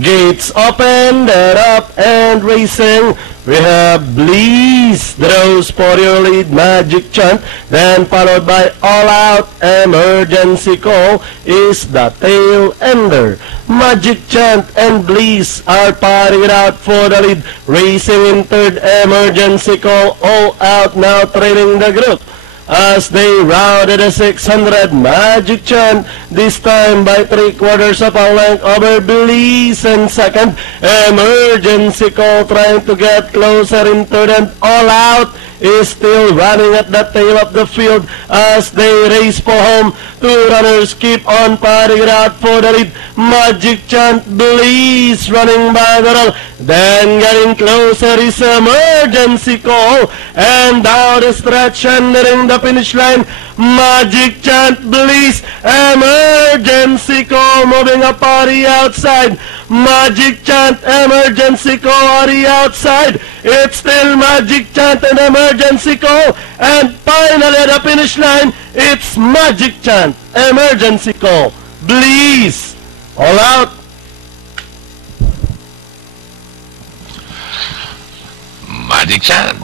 Gates open, they're up and racing. We have Bliss draws for your lead, Magic Chant, then followed by All Out. Emergency Call is the tail ender. Magic Chant and Bliss are partying it out for the lead. Racing in third, Emergency Call. All Out now trailing the group as they rounded a 600. Magic Chant this time by 3/4 of a length over Bliss in second. Emergency Call trying to get closer in third, and All Out is still running at the tail of the field as they race for home. Two runners keep on partying it out for the lead. Magic Chant, Bliss running by the run. Then getting closer is Emergency Call, and down the stretch entering the finish line. Magic Chant, Bliss, Emergency Call moving a party outside. Magic Chant, Emergency Call are the outside. It's still Magic Chant and Emergency Call, and finally at the finish line, it's Magic Chant, Emergency Call, Bliss, All Out. Magic Chant,